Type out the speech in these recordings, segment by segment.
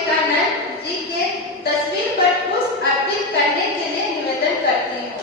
विवेकानंद जी के तस्वीर पर पुष्प अर्पित करने के लिए निवेदन करती हूँ।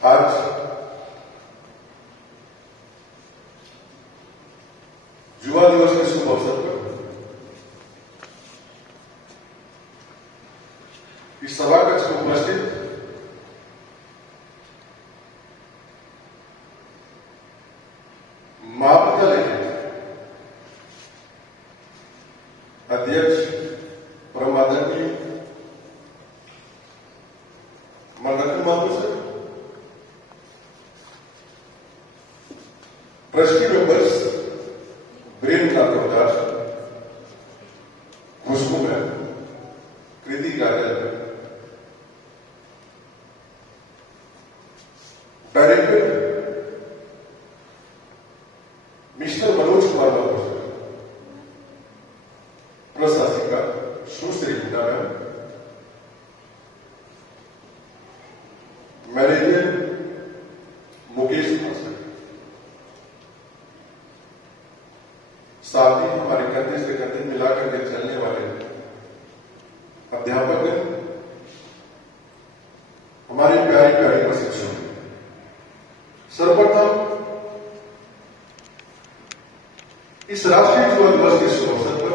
आज युवा दिवस के शुभ अवसर पर इस सभा कक्ष में उपस्थित महाविद्यालय के अध्यक्ष परम आदरणीय Manratna Babu sir, trustee members Virendra Rathore Das, Khushboo ma'am, Kriti Kajal, director mister Manoj Kumar Babu sir, प्रशासिका Sushri Geeta ma'am, manager Mukesh sir, साथ ही हमारे कंधे से कंधे मिलाकर के चलने वाले अध्यापक, हमारे प्यारे प्यारे प्रशिक्षक, सर्वप्रथम इस राष्ट्रीय युवा दिवस के शुभ अवसर पर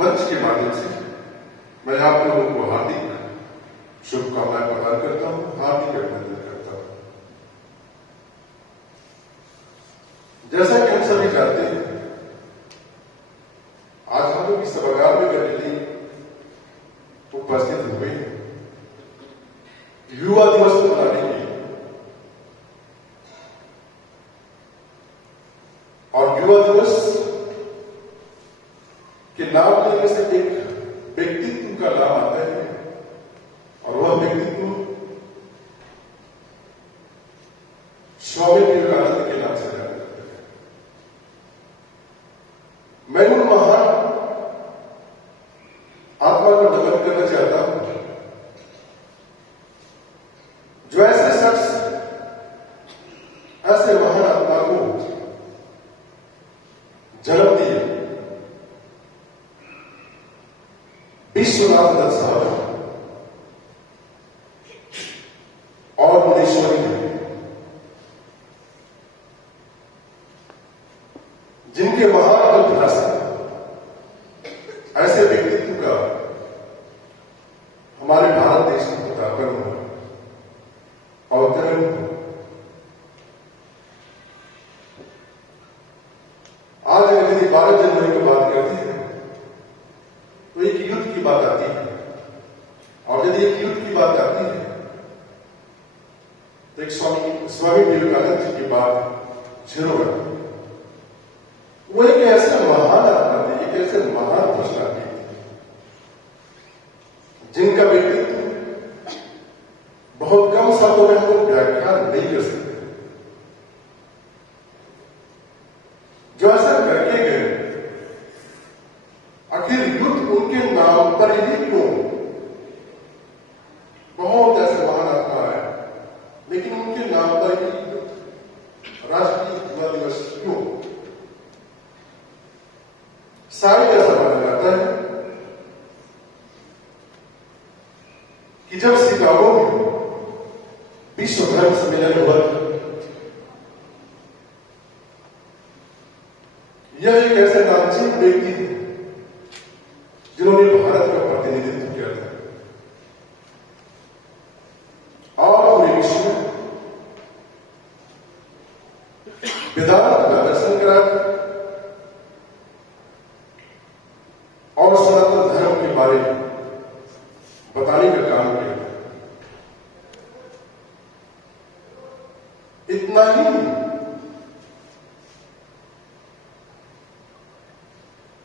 मंच के माध्यम से मैं आप लोगों को हार्दिक शुभकामनाएं प्रदान करता हूं, हार्दिक अभिनंदन करता हूं। जैसा कि हम सभी जानते हैं, आज हम लोग इस सभागार में करने के लिए उपस्थित हुए हैं युवा दिवस को मनाने के लिए। और युवा दिवस के नाम लेने से एक व्यक्तित्व का नाम आता है, और वह व्यक्तित्व स्वामी विवेकानंद के नाम से जाना जाता है। मैं उन महान आत्मा को नमन करना चाहता हूं जो ऐसे शख्स, ऐसे महान आत्मा को जन्म दिए। विश्वनाथ दत्त साहब और मुनीश्वरी ने, जिनके महान ग्रंथ ऐसे व्यक्तित्व का हमारे भारत देश की पताका में अवतरण हो। आज यदि 12 जनवरी की बात करते हैं तो एक युद्ध की बात आती है, और यदि एक युद्ध की बात आती है तो एक स्वामी विवेकानंद जी की बात जरूर आती है। वो एक ऐसे महान आत्मा थे, एक ऐसे महान पुरुषार्थी थे जिनका व्यक्तित्व बहुत कम शब्दों में हम लोग व्याख्यान नहीं कर सकते। जो ऐसा करके गए, आखिर युद्ध उनके नाम पर ही क्यों? बहुत ऐसे महान आत्मा है, लेकिन उनके नाम पर ही राष्ट्रीय युवा दिवस क्यों? शायद ऐसा माना जाता है कि जब शिकागो में विश्व धर्म सम्मेलन हुआ, यह एक ऐसे नामचीन व्यक्ति थे जिन्होंने भारत का प्रतिनिधित्व किया था और पूरे विश्व में वेदांत का दर्शन करा था और सनातन धर्म के बारे में बताने का काम किया। इतना ही नहीं,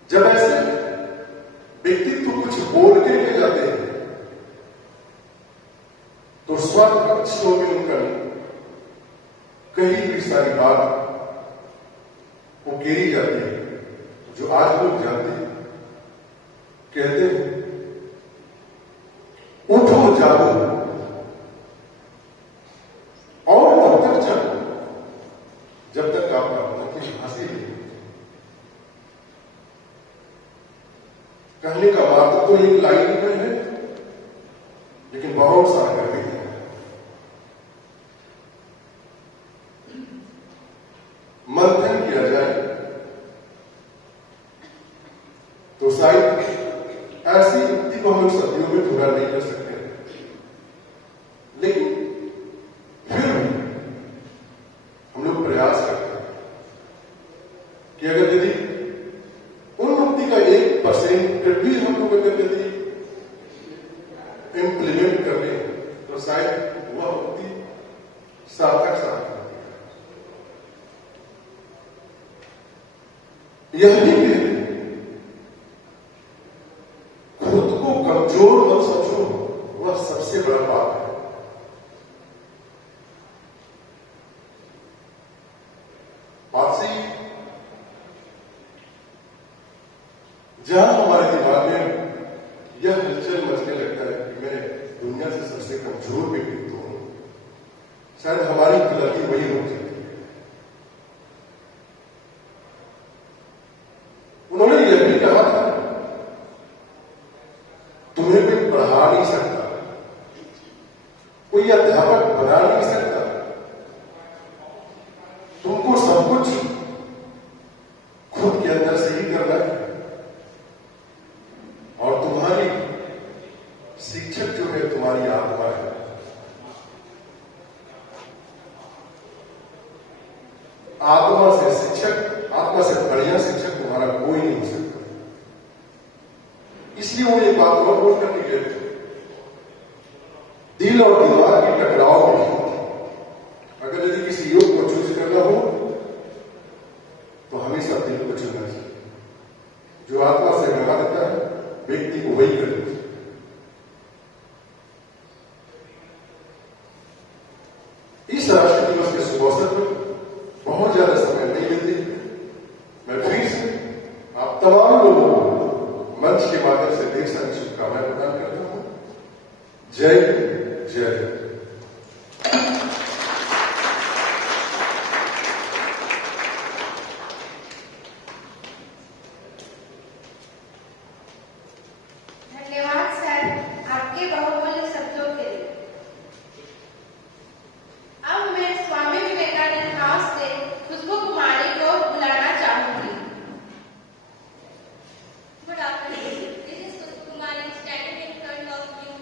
जब ऐसे व्यक्तित्व कुछ बोल के जाते हैं तो स्वच्छों में उनका कहीं भी सारी बात वो घेरी जाती है, जो आज लोग जानते हैं। कहते हैं उठो जागो और तब तक जागो जब तक आपका मन की हंसी नहीं। कहने का बात तो एक लाइन में है, लेकिन बहुत सारा करते हैं। मंथन किया जाए तो शायद ऐसी युक्ति को हम लोग सदियों में पूरा नहीं कर सकते, लेकिन फिर हम लोग प्रयास करते हैं कि अगर यदि उन युक्ति का 1% भी हम लोग अगर यदि इम्प्लीमेंट कर लें तो शायद वह युक्ति सार्थक साबित होती है। यह नहीं कहते खुद को कमजोर मत समझो, वह सबसे बड़ा पाप है। पापसी जहां हमारे दिमाग में यह हलचल मचने लगता है कि मैं दुनिया से सबसे कमजोर व्यक्तित्व हूं, शायद हमारी गलती वही हो जाती है। उन्होंने यह भी कहा था तुम्हें कोई पढ़ा नहीं सकता, कोई अध्यापक बना नहीं सकता, तुमको सब कुछ खुद के अंदर से ही करना है। और तुम्हारी शिक्षक जो है तुम्हारी आत्मा है। आत्मा से शिक्षक, आत्मा से बढ़िया शिक्षक तुम्हारा कोई नहीं हो सकता। इसलिए वो ये बात और बोल करके गए थे, दिल और दिमाग की टकराव में अगर यदि किसी योग को चूज करना हो तो हमेशा दिल को चुनना चाहिए। जो आत्मा से बना देता है व्यक्ति को वही करना चाहिए। इस राष्ट्रीय दिवस के शुभ अवसर पर बहुत ज्यादा समय नहीं मिलती, मैं फिर से आप तमाम लोगों को मंच के माध्यम से ढेर सारी शुभकामनाएं प्रदान करता हूं। जय जय। धन्यवाद सर आपके बहुमूल्य शब्दों के लिए। अब मैं स्वामी विवेकानंद हाउस से खुशबू कुमारी को बुलाना चाहूंगी। Good afternoon. This is Kumari standing in front of you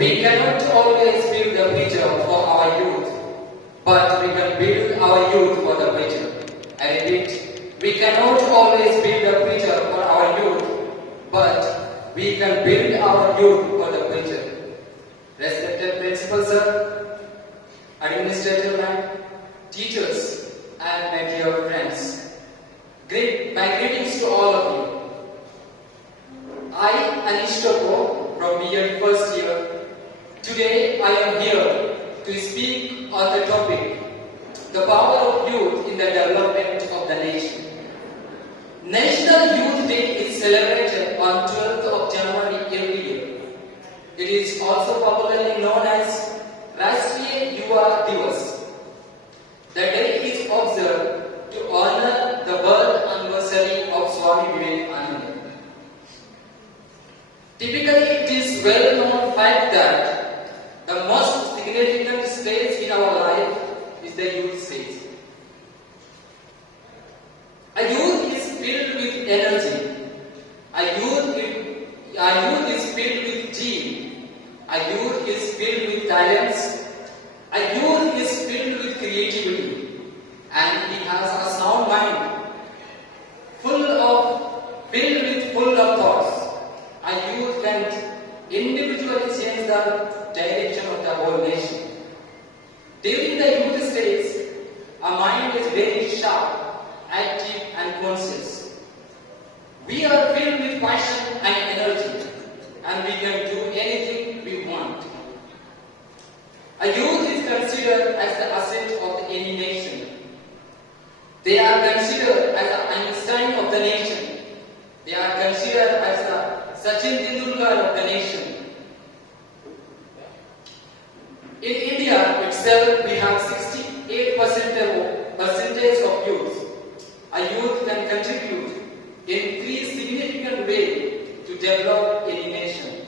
We cannot always build the future for our youth, but we can build our youth for the future. I repeat, we cannot always build the future for our youth, but we can build our youth for the future. Respected Principal Sir, Administrator Ma'am, teachers, and my dear friends, my greetings to all of you. I, Anish Toko, from BEd first year. Today I am here to speak on the topic, the power of youth in the development of the nation. National Youth Day is celebrated on 12th of January every year. It is also popularly known as Rashtriya Yuva Divas. The day is observed to honor the birth anniversary of Swami Vivekananda. Typically, it is well known fact that the most significant stage in our life is the youth stage. A youth is filled with energy. A youth is filled with zeal. A youth is filled with talents. A youth is filled with creativity. And he has a sound mind, filled of thoughts. A youth can individually change the direction of the whole nation. During the youth stage, our mind is very sharp, active and conscious. We are filled with passion and energy, and we can do anything we want. A youth is considered as the asset of any nation. They are considered as the Einstein of the nation. They are considered as the Sachin Tendulkar of the nation. In India itself, we have 68% of youth. A youth can contribute in 3 significant ways to develop any nation: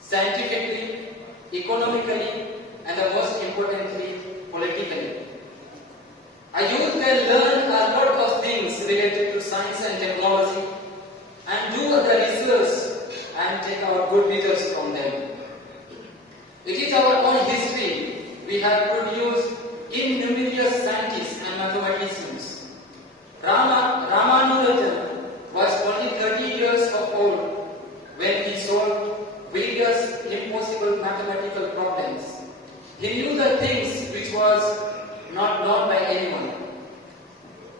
scientifically, economically, and most importantly, politically. A youth can learn a lot of things related to science and technology and do the research and take our good results from them. It is our own history. We have produced innumerable scientists and mathematicians. Ramanujan was only 30 years of old when he solved various impossible mathematical problems. He knew the things which was not known by anyone.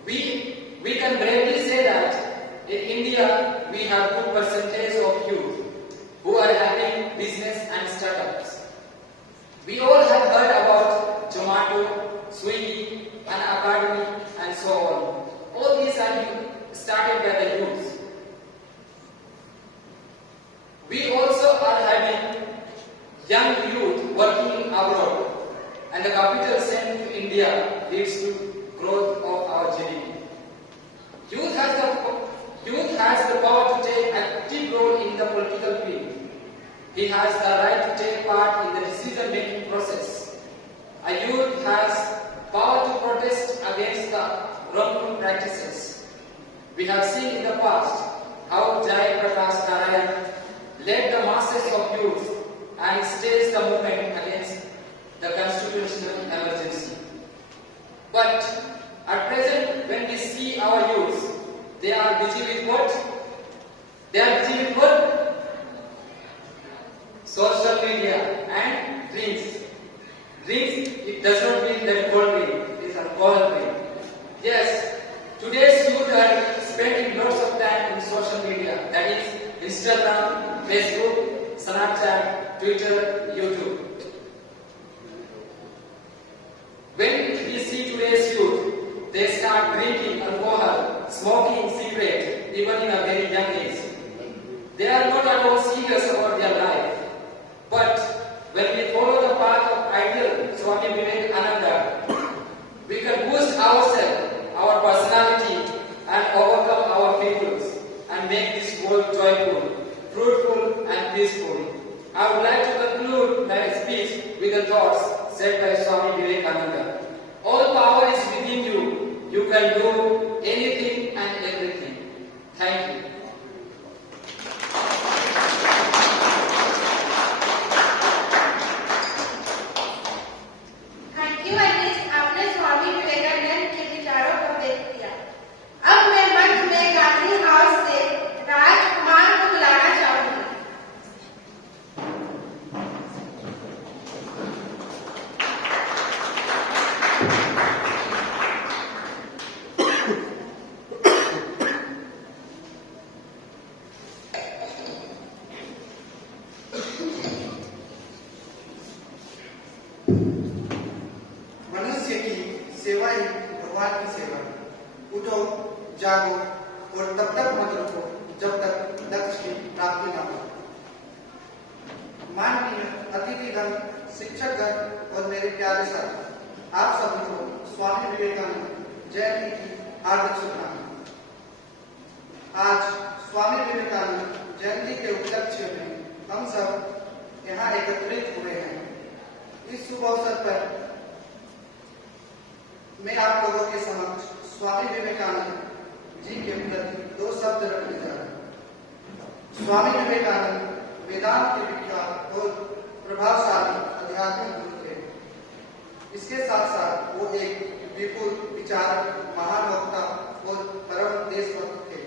We can bravely say that in India we have good percentage of youth who are having business and startups. We all have heard about Zomato, Swiggy, and Academy, and so on. All these are started by the youth. We also are having young youth working abroad, and the capital sent to India leads to growth of our GDP. Youth has the power to take active role in the political field. He has the right to take part in the decision-making process. A youth has power to protest against the wrongful practices. We have seen in the past how Jai Prakash Narayan led the masses of youth and staged the movement against the constitutional emergency. But at present, when we see our youth, they are busy with what? Social media and drinks. Drinks, it does not mean that cold drink, it is alcohol drink. Yes, today's youth are spending lots of time in social media, that is Instagram, Facebook, Snapchat, Twitter, YouTube. When we see today's youth, they start drinking alcohol, smoking cigarette, even in a very young age. They are not at all serious about their life. But when we follow the path of ideal Swami Vivekananda, we can boost ourselves, our personality, and overcome our fears, and make this world joyful, fruitful, and peaceful. I would like to conclude my speech with the thoughts said by Swami Vivekananda. All power is within you. You can do anything and everything. Thank you. जागो और तब तक मत रुको जब तक लक्ष्य की प्राप्ति न हो। माननीय अतिथिगण, शिक्षकगण और मेरे प्यारे साथी, आप सभी को स्वामी विवेकानंद जयंती की हार्दिक शुभकामनाएं। आज स्वामी विवेकानंद जयंती के उपलक्ष्य में हम सब यहाँ एकत्रित हुए हैं। इस शुभ अवसर पर मैं आप लोगों के समक्ष स्वामी विवेकानंद जी के प्रति 2 शब्द रखने जा रहा हूँ। स्वामी विवेकानंद वेदांत के विख्यात और प्रभावशाली आध्यात्मिक गुरु थे। इसके साथ साथ वो एक विपुल विचारक, महान वक्ता और परम देशभक्त थे।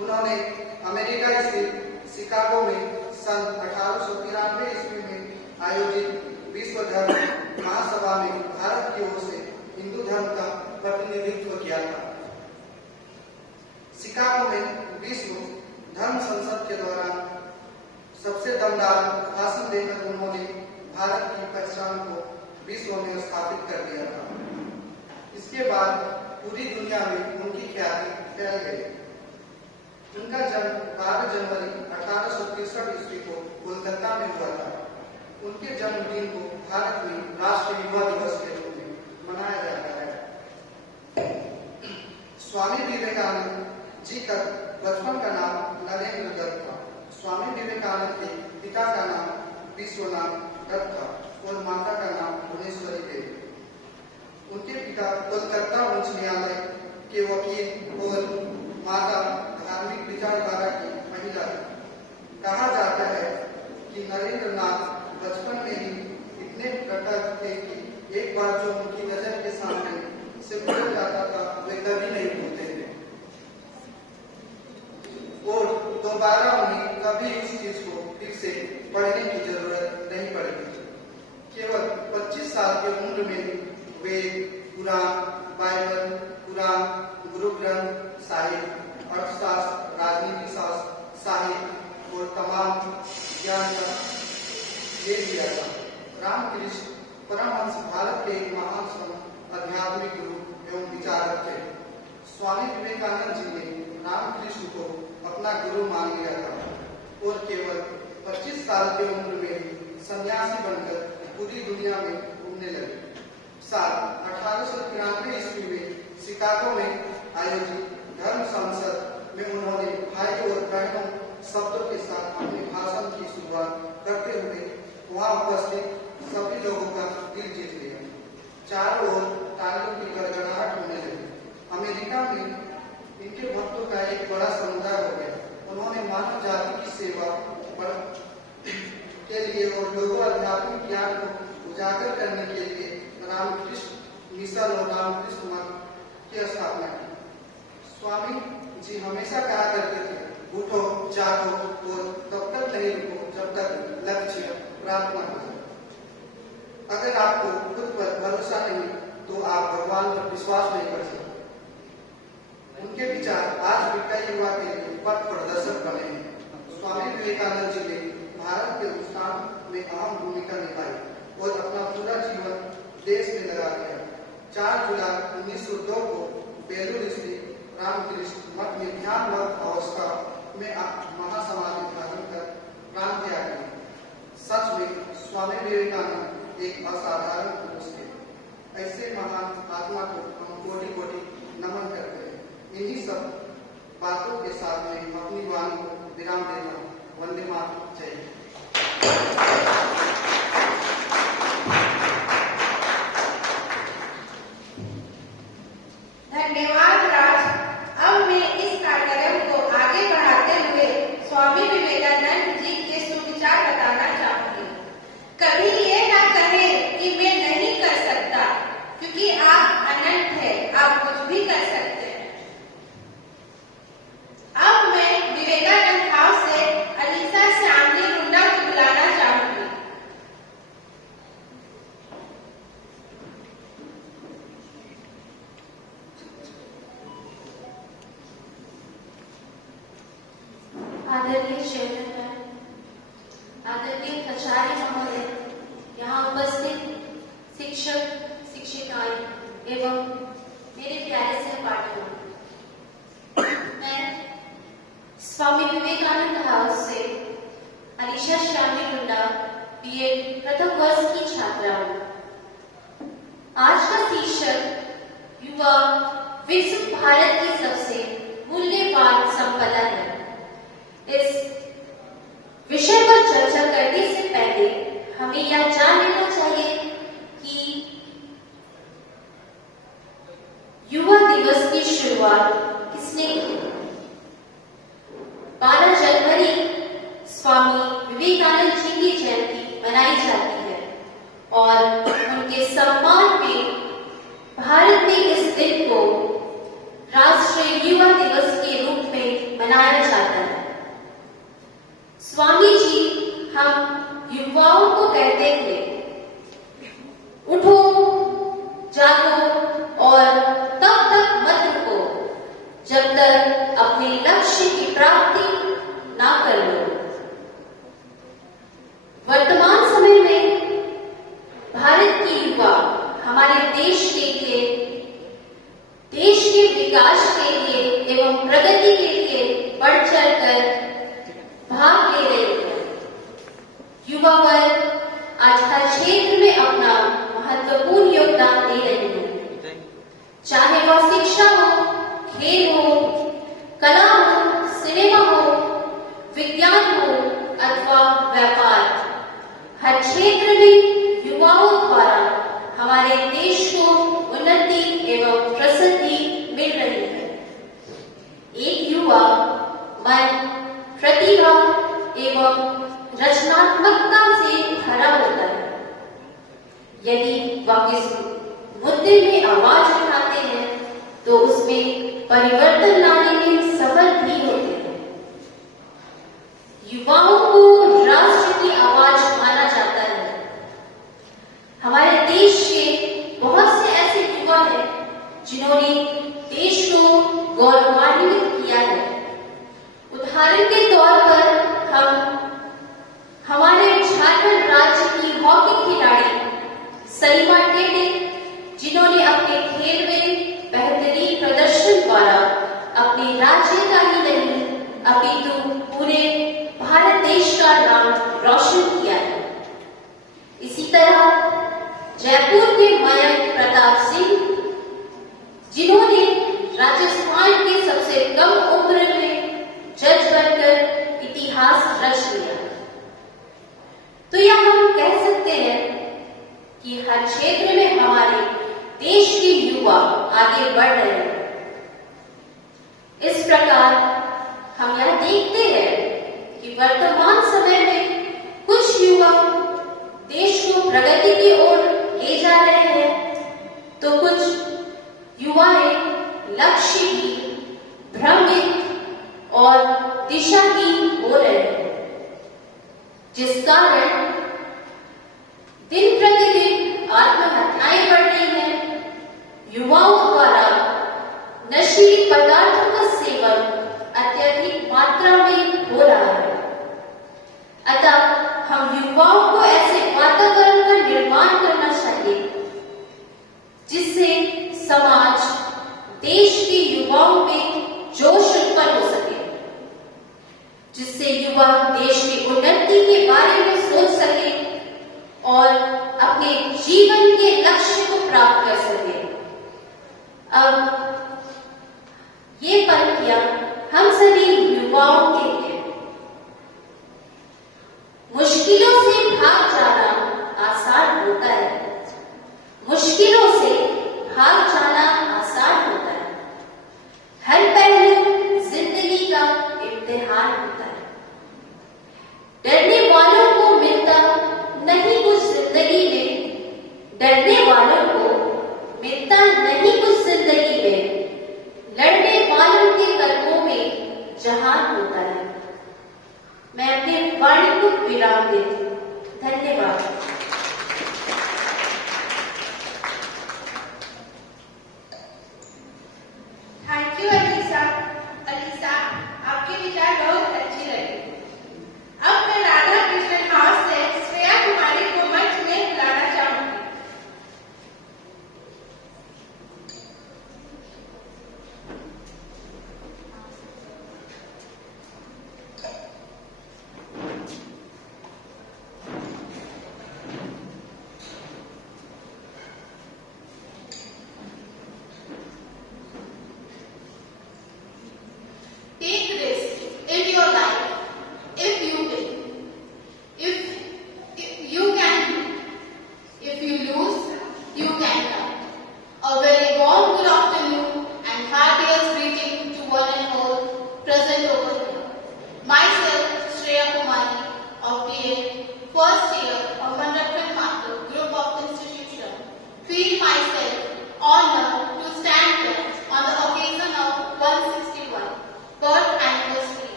उन्होंने अमेरिका स्थित शिकागो में सन 1893 ईस्वी में आयोजित विश्व धर्म महासभा में भारत की ओर से हिंदू धर्म का प्रतिनिधित्व किया था। शिकागो में विश्व धर्म संसद के दौरान सबसे दमदार भाषण देकर उन्होंने भारत की पहचान को विश्व में स्थापित कर दिया था। इसके बाद पूरी दुनिया में उनकी ख्याति फैल गई। उनका जन्म 12 जनवरी 1863 ईस्वी को कोलकाता में हुआ था। उनके जन्मदिन को भारत में राष्ट्रीय युवा दिवस के रूप में मनाया जाता है। स्वामी विवेकानंद जी का बचपन का नाम नरेंद्र दत्त था। स्वामी विवेकानंद के पिता का नाम विश्वनाथ दत्त था और माता का नाम भुवनेश्वरी देवी। उनके पिता कोलकाता उच्च न्यायालय के वकील और माता धार्मिक विचारधारा की महिला थी। कहा जाता है कि नरेंद्र नाथ बचपन में ही इतने प्रकट थे कि एक बार जो उनकी नजर के सामने से गुजर जाता था वे कभी नहीं भूलते थे और दोबारा उन्हें कभी उस चीज को फिर से पढ़ने की जरूरत नहीं पड़ती। केवल 25 साल की उम्र में वे कुरान, बाइबल, कुरान, गुरु ग्रंथ साहिब, अर्थशास्त्र, राजनीति शास्त्र, साहित्य और तमाम ज्ञान का ले लिया था। रामकृष्ण परमहंस भारत के एक महान संत आध्यात्मिक गुरु एवं विचारक थे। स्वामी विवेकानंद जी ने रामकृष्ण को अपना गुरु मान लिया था और केवल 25 साल की उम्र में सन्यासी बनकर पूरी दुनिया में घूमने लगे। साल 1893 ईस्वी में शिकागो में आयोजित धर्म संसद में उन्होंने भाई और बहनों शब्दों के साथ अपने भाषण की शुरुआत करते हुए वहां उपस्थित सभी लोगों का दिल जीत लिया। चारों ओर तालियों की गड़गड़ाहट होने लगी। अमेरिका में इनके भक्तों का एक बड़ा समुदाय हो गया। उन्होंने मानव जाति की सेवा के लिए और लोगों आध्यात्मिक ज्ञान को उजागर करने के लिए रामकृष्ण मिशन और रामकृष्ण मठ की स्थापना की। स्वामी जी हमेशा कहा करते थे, उठो, जागो और तब तक नहीं रुको जब तक लक्ष्य प्राप्त न हो जाए। अगर आपको खुद पर भरोसा नहीं तो आप भगवान पर विश्वास नहीं कर सकते। उनके विचार आज भी कई युवा के लिए पथ प्रदर्शक बने हैं। स्वामी विवेकानंद जी ने भारत के उत्थान में अहम भूमिका निभाई और अपना पूरा जीवन देश में लगा दिया। 4 जुलाई 1902 को बेलूर स्थित रामकृष्ण मठ में ध्यानवर्त अवस्था में महासमाधि धारण कर प्राण त्याग किया। सच में स्वामी विवेकानंद एक असाधारण पुरुष थे। ऐसे महान आत्मा को हम कोटि कोटि नमन करते हैं। इन्हीं सब बातों के साथ में अपनी वाणी को विराम देता हूँ। वंदे मातरम। जय हिंद। धन्यवाद राज। अब मैं इस कार्यक्रम को आगे बढ़ाते हुए स्वामी विवेकानंद जी के सुविचार बताना चाहूंगी। कभी ये ना कहें कि मैं नहीं कर सकता, क्योंकि आप अनंत हैं, आप कुछ भी कर सकते हैं। अब मैं विवेकानंद हाउस से अलीसा श्यामली रुंडा को बुलाना चाहूंगी। आदरणीय चेयरमैन, आदरणीय प्राचार्य महोदय, यहाँ उपस्थित शिक्षक, शिक्षिकाएं एवं मेरे प्यारे सहपाठियों, स्वामी विवेकानंद हाउस से अनिशा श्यामी गुंडा बीएड प्रथम वर्ष की छात्रा हूँ। आज का शीर्षक युवा विकसित भारत की सबसे मूल्यवान संपदा है। इस विषय पर चर्चा करने से पहले हमें यह जान लेना चाहिए कि युवा दिवस की शुरुआत किसने की। 12 जनवरी स्वामी विवेकानंद जी की जयंती मनाई जाती है और उनके सम्मान में भारत में इस दिन को राष्ट्रीय युवा दिवस के रूप में मनाया जाता है। स्वामी जी हम युवाओं को कहते थे, उठो, जागो और तब तक मत रुको जब तक अपने लक्ष्य की प्राप्ति ना कर लो। वर्तमान समय में भारत की युवा हमारे देश के लिए, देश के विकास के लिए एवं प्रगति के लिए बढ़ चढ़कर भाग ले रहे हैं। युवा वर्ग आज हर क्षेत्र में अपना महत्वपूर्ण योगदान दे रहे हैं, चाहे वह शिक्षा हो, खेल हो, कला हो, सिनेमा हो, विज्ञान हो अथवा व्यापार। हर क्षेत्र में युवाओं द्वारा हमारे देश को उन्नति एवं प्रसिद्धि मिल रही है। एक युवा मन, प्रतिभा एवं रचनात्मकता से भरा होता है। यदि वह किस मुद्दे में आवाज उठाते हैं तो उसमें परिवर्तन लाने में सफल भी होते हैं। युवाओं को राष्ट्र की आवाज माना जाता है। हमारे देश के बहुत से ऐसे युवा हैं जिन्होंने देश को गौरवान्वित किया है। उदाहरण के तौर पर हम हमारे झारखंड राज्य की हॉकी खिलाड़ी सलीमा टेटे, जिन्होंने अपने खेल में बेहतरीन प्रदर्शन द्वारा अपने राज्य का ही नहीं अपितु पूरे भारत देश का नाम रोशन किया है। इसी तरह जयपुर के मयंक प्रताप सिंह, जिन्होंने राजस्थान के सबसे कम उम्र में जज बनकर इतिहास रच लिया। तो यह हम कह सकते हैं कि हर क्षेत्र में हमारे देश के युवा आगे बढ़ रहे हैं। इस प्रकार हम यह देखते हैं कि वर्तमान समय में कुछ युवा देश को प्रगति की ओर ले जा रहे हैं, तो कुछ युवाएं लक्ष्यहीन, भ्रमित और दिशाहीन हो रहे हैं, जिस कारण दिन प्रतिदिन आत्महत्याएं बढ़ रही हैं। युवाओं द्वारा नशीली पदार्थों का सेवन अत्यधिक मात्रा में हो रहा है। अतः हम युवाओं को ऐसे वातावरण का निर्माण करना चाहिए जिससे समाज, देश के युवाओं में जोश उत्पन्न हो सके, जिससे युवा देश की उन्नति के बारे में सोच सके और अपने जीवन के लक्ष्य को प्राप्त कर सके। अब ये पंक्तियां हम सभी युवाओं के लिए। मुश्किलों से भाग जाना आसान होता है, मुश्किलों से भाग जाना आसान होता है। हर पहलू जिंदगी का इम्तिहान होता है। डरने वालों को मिलता नहीं कुछ जिंदगी में, डरने वालों को मिलता नहीं कुछ जिंदगी में, लड़ने वालों के कदमों में जहान होता है। मैं अपने वाणी को विराम देती हूँ। धन्यवाद। Thank you Alyssa. अलीसा, आपके विचार बहुत अच्छे लगे। अब मैं राधा कृष्णन हाउस से श्रेया कुमारी को मंच में बुलाना चाहूंगी।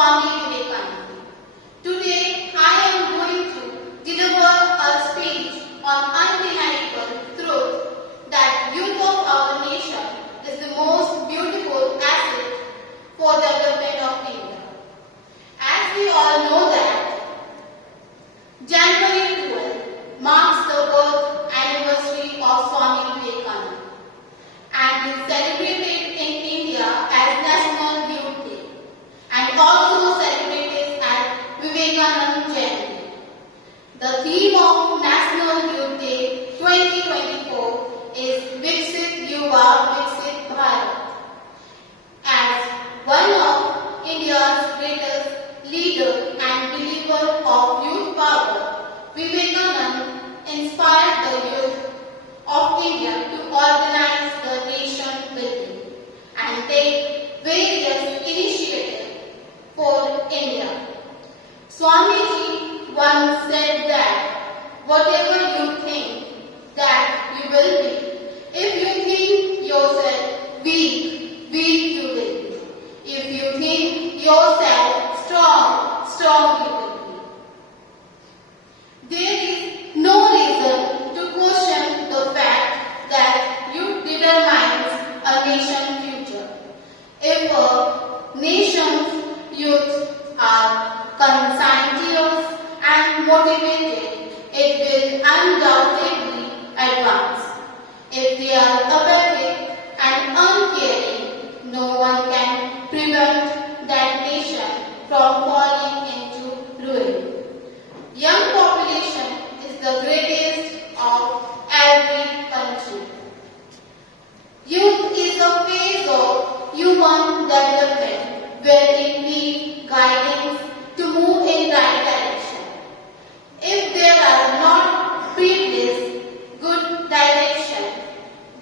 Swami Vivekananda. Today, I am going to deliver a speech on undeniable truth that youth of our nation is the most beautiful asset for the development of India. As we all know that January 12 marks the birth anniversary of Swami Vivekananda and is celebrated in India as National Youth Day and also celebrated as Vivekananda Jayanti. The theme of National Youth Day 2024 is Viksit Yuva Viksit Bharat. As one of India's greatest leader and believer of youth power, Vivekananda inspired the youth of India to organize the nation building and take various initiatives for India. Swamiji once said that whatever you think that you will be, if you think yourself weak, weak you will be. If you think yourself strong, strong you will be. There is no reason to question the fact that youth determines a nation's future. If a nation's youth are conscientious and motivated, it will undoubtedly advance. If they are apathic and uncaring, no one can prevent that nation from falling into ruin. Young population is the greatest of every country. Youth is a phase of human development where it needs guidance to move in right direction. If there are not previous good direction,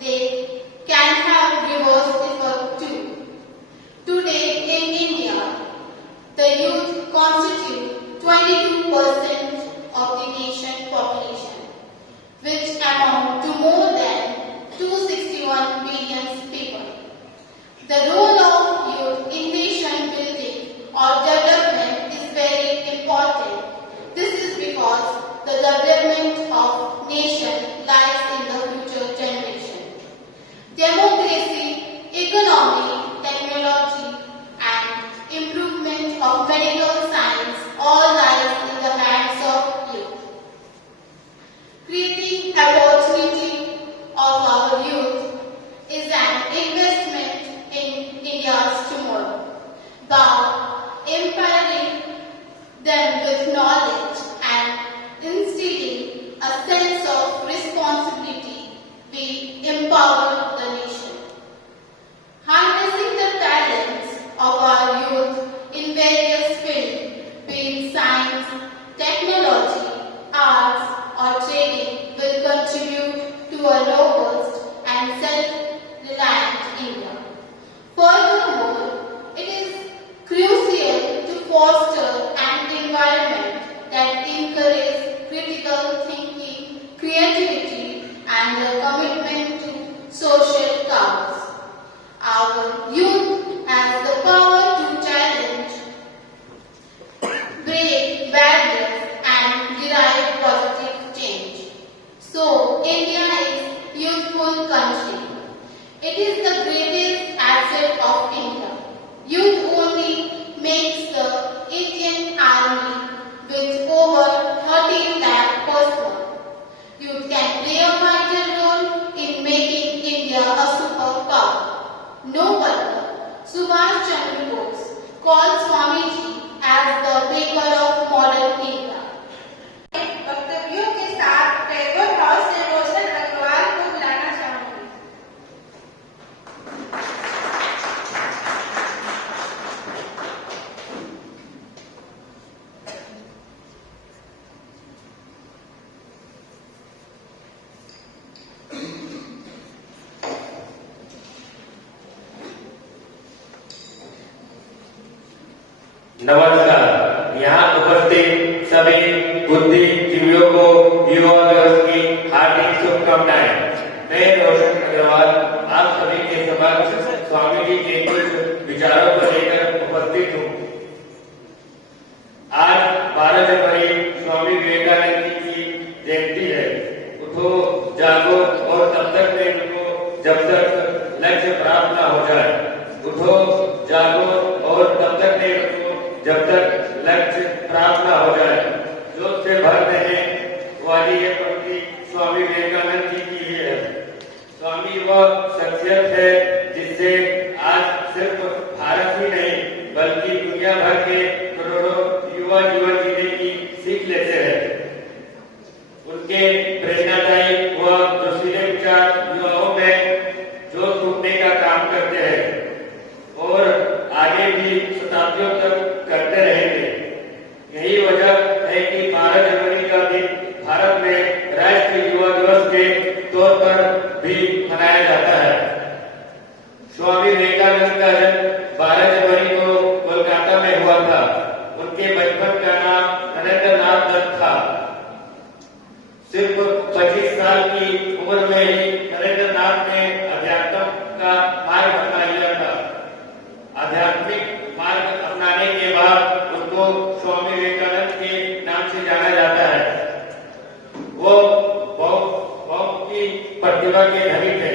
they can have reverse effect too. Today in India, the youth constitute 22% of the nation population, which amount to more than 261 billion people. The role of youth in nation building or development is very important. This is because the development of nation lies in the future generation. Democracy, economy, technology, and improvement of medical science all lies in the hands of youth. Creating opportunity of our youth is an investment in India's tomorrow. By empowering them with knowledge and instilling a sense of responsibility, we empower the nation. Harnessing the talents of our youth in various fields, be it science, technology, arts, or trading, will contribute to a robust and self-reliant India. Furthermore, it is crucial to foster an environment that encourages critical thinking, creativity, and a commitment to social cause. Our youth has the power to challenge, break barriers, and derive positive change. So, India is a youthful country. It is the greatest asset of India. Youth only makes the Indian Army with over 13 lakh personnel. Youth can play a vital role in making India a superpower. No wonder Subhash Chandra Bose called Swamiji as the maker of modern India. वक्तव्यों के साथ टैगोर हाउस से रोशन अग्रवाल को बुलाना चाहूंगी। नमस्कार। यहाँ उपस्थित सभी बुद्धिजीवियों को युवा दिवस की हार्दिक शुभकामनाएं। मैं रोशन अग्रवाल आप सभी के समक्ष स्वामी जी के कुछ विचारों को लेकर उपस्थित हूँ। जब तक लक्ष्य प्राप्त न हो जाए। जोश से भर देने वाली ये पंक्ति स्वामी विवेकानंद जी की ही है। स्वामी वह शख्सियत है जिससे आज सिर्फ भारत ही नहीं बल्कि दुनिया भर के करोड़ों युवा जीवन जीने की सीख लेते हैं। उनके प्रेरणादायी व जोशीले विचार युवाओं में जोश फूंकने का काम करते हैं और आगे भी शताब्दियों तक करते रहेंगे। यही वजह है कि 12 जनवरी का दिन भारत में राष्ट्रीय युवा दिवस के तौर पर भी मनाया जाता है। स्वामी विवेकानंद का जन्म 12 जनवरी को कोलकाता में हुआ था। उनके बचपन का नाम नरेंद्रनाथ दत्त था। सिर्फ 25 साल की उम्र में ही नरेंद्रनाथ ने अध्यात्म का मार्ग अपना लिया था। आध्यात्मिक मार्ग अपनाने के बाद उनको स्वामी विवेकानंद के नाम से जाना जाता है। वो बहुत की प्रतिभा के धनी थे।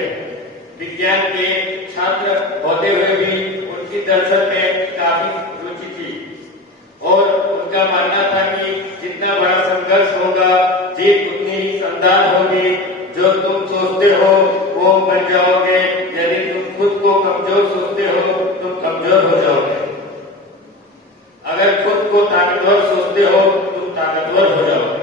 विज्ञान के छात्र होते हुए भी उनकी दर्शन में काफी रुचि थी और उनका मानना था कि जितना बड़ा संघर्ष होगा जीत उतनी ही शानदार होगी। जो तुम सोचते हो वो बन जाओगे, यदि तुम खुद को कमजोर सोचते हो तुम कमजोर हो जाओगे। अगर खुद को ताकतवर सोचते हो तुम ताकतवर हो जाओगे।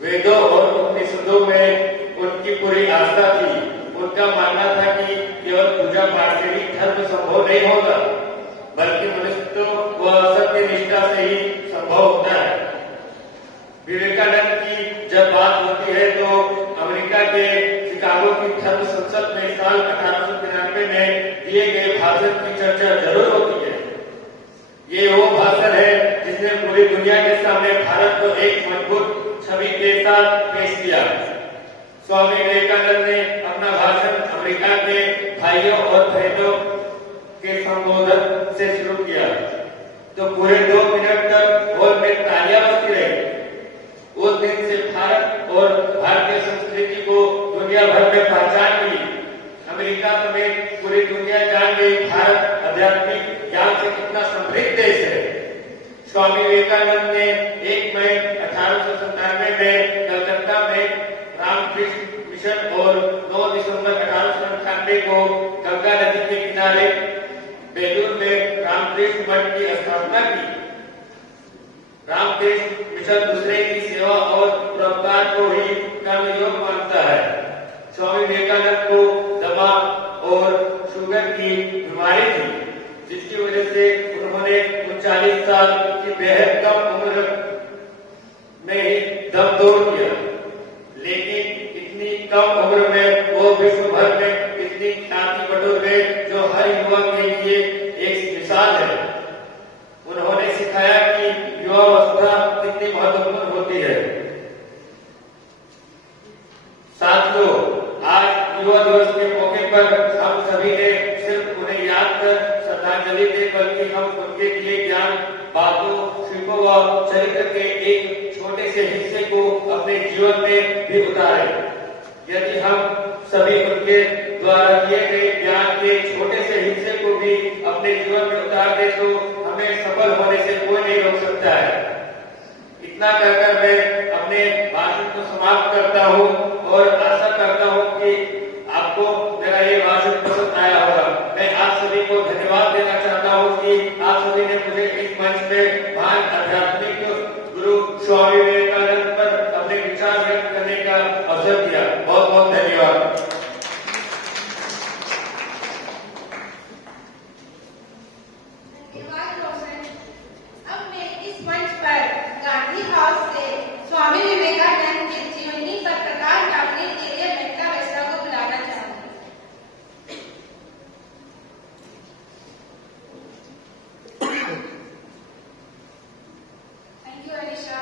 वेदों और उपनिषदों में उनकी पूरी आस्था थी। उनका मानना था कि केवल पूजा पाठ से ही धर्म संभव नहीं होता बल्कि मनुष्य व सत्य निष्ठा से ही संभव होता है। विवेकानंद की जब बात होती है तो अमेरिका के शिकागो की धर्म संसद में साल 1893 में दिए गए भाषण की चर्चा जरूर होती है। ये वो भाषण है जिसने पूरी दुनिया के सामने भारत को एक मजबूत छवि के साथ पेश किया। स्वामी विवेकानंद ने अपना भाषण अमेरिका के भाइयों और बहनों के संबोधन से शुरू किया तो पूरे 2 मिनट तक हॉल में तालियां बजती रही। उस दिन से भारत और भारतीय संस्कृति को दुनिया भर में पहचान मिली। अमेरिका समेत पूरी दुनिया जान गई भारत आध्यात्मिक ज्ञान से कितना समृद्ध देश है। स्वामी विवेकानंद ने 1 मई 1897 में कलकत्ता में रामकृष्ण मिशन और 9 दिसंबर 1898 को गंगा नदी के किनारे बेलूर में रामकृष्ण मठ की स्थापना की। रामकृष्ण मिशन दूसरे की सेवा और परोपकार को ही कर्मयोग मानता है। स्वामी विवेकानंद को दमा और शुगर की बीमारी थी जिसकी वजह से उन्होंने 39 साल की बेहद कम उम्र में ही दम तोड़ दिया। लेकिन इतनी कम उम्र में वो विश्व भर में इतनी ख्याति बटोर गए जो हर युवा के लिए एक मिसाल है। उन्होंने सिखाया कि युवावस्था कितनी महत्वपूर्ण होती है। साथियों, आज युवा दिवस के मौके पर हम सभी ने सिर्फ उन्हें याद कर श्रद्धांजलि दे बल्कि हम उनके दिए ज्ञान, बातों, शिल्पों व चरित्र के एक छोटे से हिस्से को अपने जीवन में भी उतारें। यदि हम सभी उनके द्वारा दिए गए ज्ञान के छोटे से हिस्से को भी अपने जीवन में उतार दे तो हमें सफल होने से कोई नहीं रोक सकता है। इतना कहकर मैं अपने भाषण को समाप्त करता हूँ और आशा करता हूँ कि आपको मेरा ये भाषण पसंद आया होगा। मैं आप सभी को धन्यवाद देना चाहता हूँ कि आप सभी ने मुझे इस मंच में महान आध्यात्मिक गुरु स्वामी विवेकानंद पर अपने विचार व्यक्त करने का अवसर दिया। बहुत बहुत धन्यवाद। धन्यवाद रोशन। अब मैं इस मंच पर गांधी हाउस से स्वामी विवेकानंद की जीवनी पर प्रकाश डालने के लिए मेहता वैश्या को बुलाना चाहूंगी। Thank you Anisha.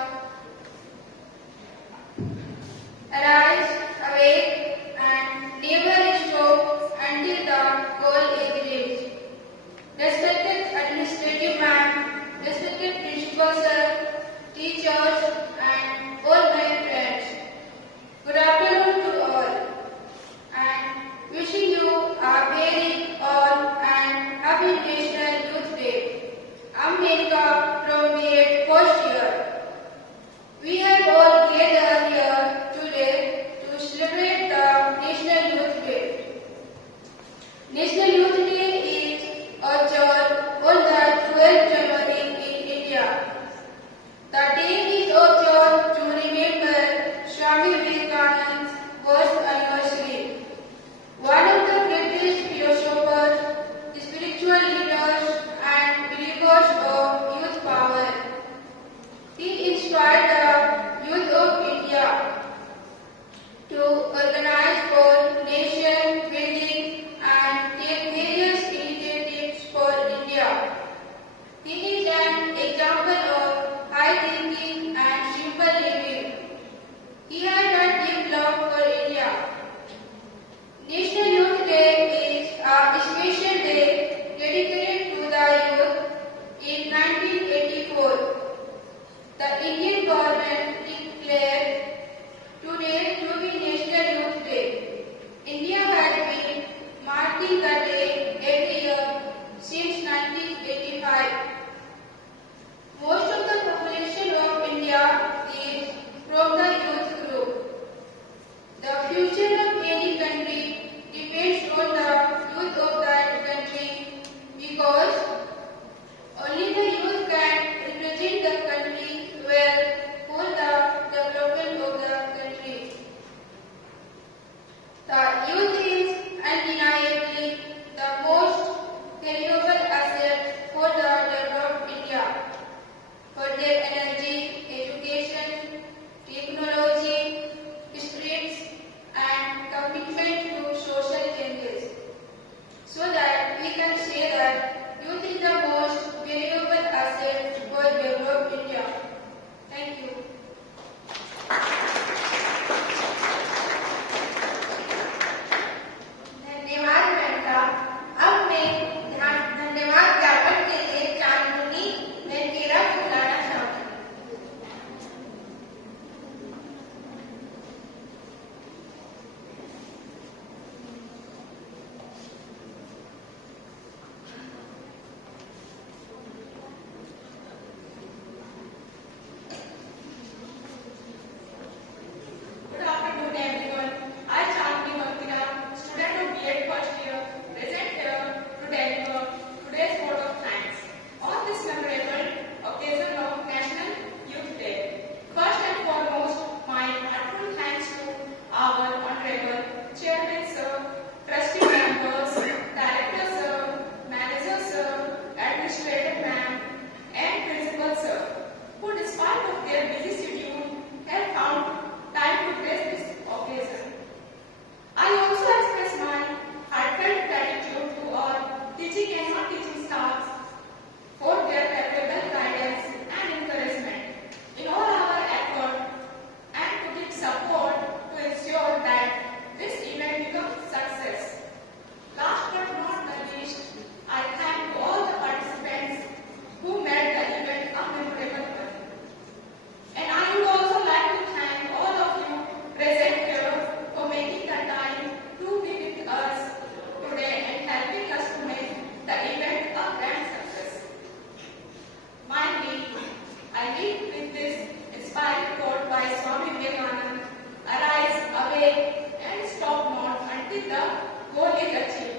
कौन एक अच्छी